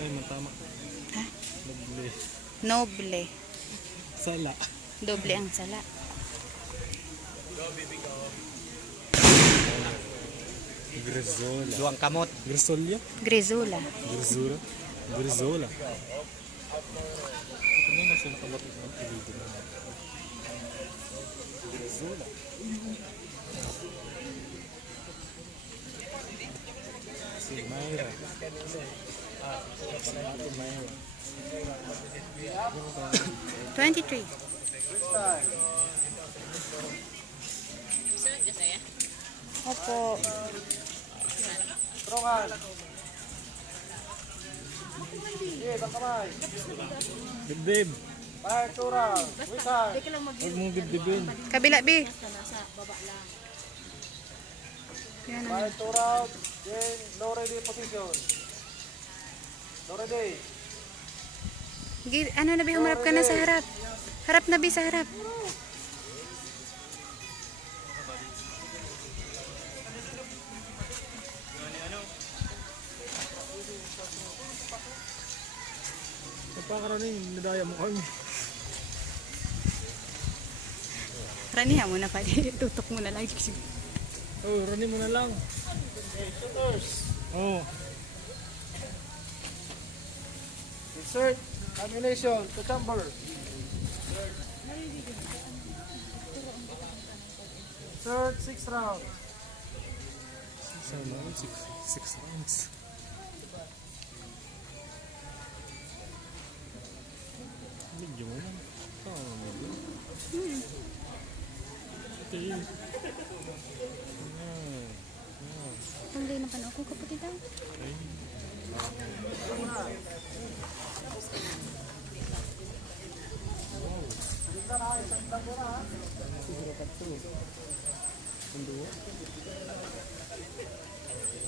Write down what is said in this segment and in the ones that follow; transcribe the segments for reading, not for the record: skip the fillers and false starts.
Ay, matama. Ha? Noble. Noble. Sala. Doble ang sala. Grizola. Duwang kamot. Grisolya? Grizola. Grizola? Grizola. Ito na nasa nakamot ng pilido na. Grizola. Si Mayra. Si Ate Mayra. 23. Opo. Dibdib. Huwag mong dibdibin. Kabila, B. Yan ang. Right, 2 rounds, then low ready position. Low ready. Ano na, B? Humarap ka na sa harap. Harap na, B, sa harap. Napakaraning, nadaya mo kami. Ranihan mo na pa. Tutok mo na lang. Oh, rani mo na lang. Oh. Insert ammunition to chamber. Insert 6 rounds. Sana, 6 rounds. Medyo mo lang. Oh, medyo. Ito yun. Tunggay na pano ako kapatid daw.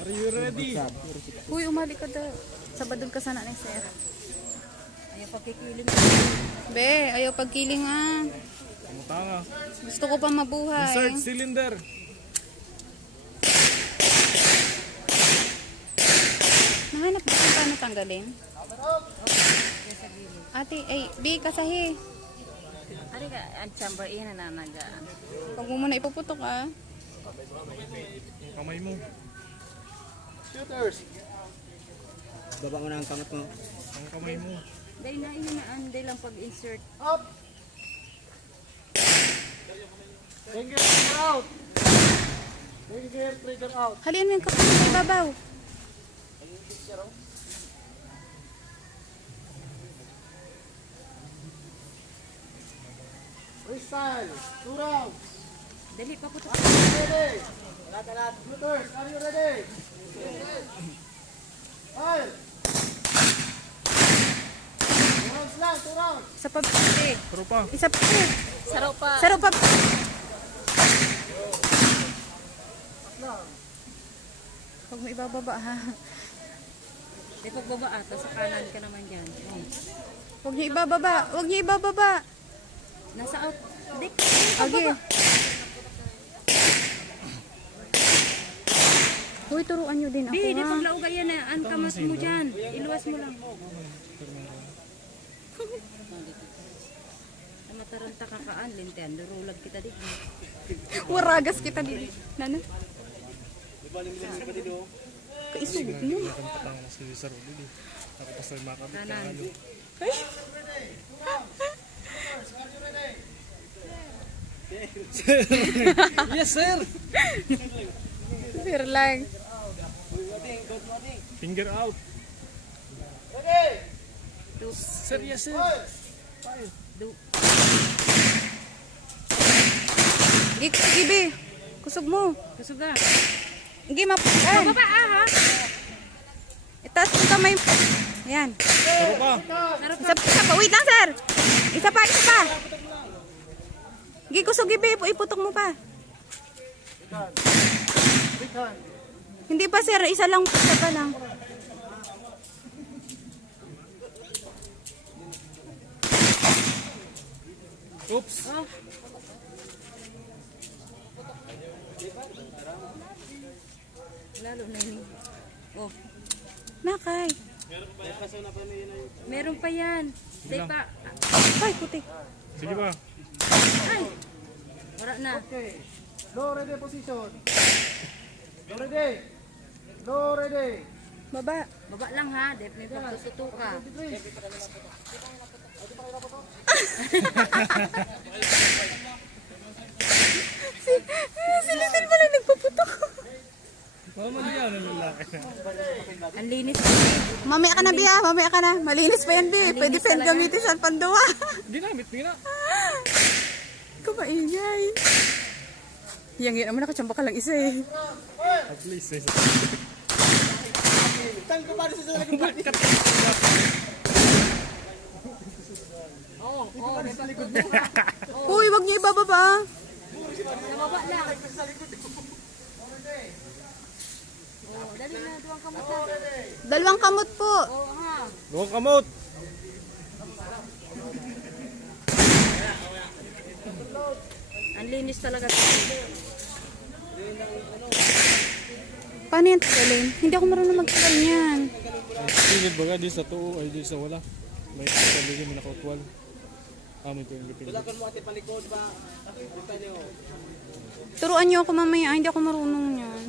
Are you ready? Uy, umali ka daw. Sabadol ka sana ni sir. Ayaw pagkikiling. Be, ayaw pagkiling ah. Kamutanga. Gusto ko pa mabuhay. Insert cylinder. Nahanap ko kung paano tanggalin. Ate, ay, B, kasahi. Ari ka, ang chamber iyan na nagaan. Huwag mo muna ipuputok ah. Yung kamay mo. Shooters. Baba mo na ang kamot mo. Ang kamay mo. Dahil na iyan na anday lang pag-insert. Up. Finger trigger out. Finger trigger out. Halian mo yung kapatid sa ibabaw. Freestyle. 2 rounds. Dali pa po ito. Are you ready? Shooters, are you ready? Fire. 2 rounds lang, 2 rounds. Isa pa, B. Pero pa. Isa pa. Saro pa. Saro pa. Huwag mo ibababa ha. Di pagbaba ata, sa kanan ka naman dyan. Oh. Huwag niyo ibababa. Huwag niyo ibababa. Nasa out. Di. Okay. Uy, turuan niyo din ako Di, di ha. paglauga yan na. Ang kamas mo dyan. Iluwas mo lang. Mataranta kakaan, lintian. Durulag kita di. Waragas kita din. Nana? Kaisugod mo. Akan patang na si Sir Uli. Ako pa sa makabit ka Kanan. ano. Yes, sir! Sir lang. Finger out. Du. Sir, yes, sir. Du. Gibe. Kusog mo. Kusuga. Gi mapukan. Baba ha. Itaas yung kamay mo. Ayan. Pero pa. Isa pa. Wait lang, sir. Isa pa, isa pa. Gi, kusog, Gibe. Iputok mo pa. Big hand. Hindi pa, sir. Isa lang. Isa pa lang. Oops. Oh. Lalo na yun. Oh. Nakay. Meron pa yan. Hindi lang. pa. Ay, putik. Sige ba? Ay! Wala na. Okay. Low ready position. Low ready. Low ready. Baba. Baba lang ha. Dep, may pagtututo ka. Si Lizelle pala nagpaputok. Mamali yan ang lalaki na. Ang linis. Mamaya ka na, Bia. Mamaya ka na. Malinis pa yan, Bi. Pwede pa yan gamitin siya panduwa. Ginamit, tingnan. Kumaingay. Yang yun naman nakachamba ka lang isa eh. At least eh. Saan ko ba rin sa lagi ba? Uy, wag niyo ibababa. Nababa lang. Oh, dali na. Duwang kamot na. Dalawang kamot po. Oo ha. Huwag kamot. Ang linis talaga. Paano yan tagalin? Hindi ako marunong magtagal niyan. Tingin baga, di sa tuo, ay di sa wala. May pagkaligin, may nakautwal. May ito yung gipin. Tulakan mo ate palikod ba? Kita niyo. Turuan niyo ako mamaya. Hindi ako marunong niyan.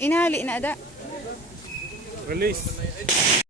Inali na ada. Release.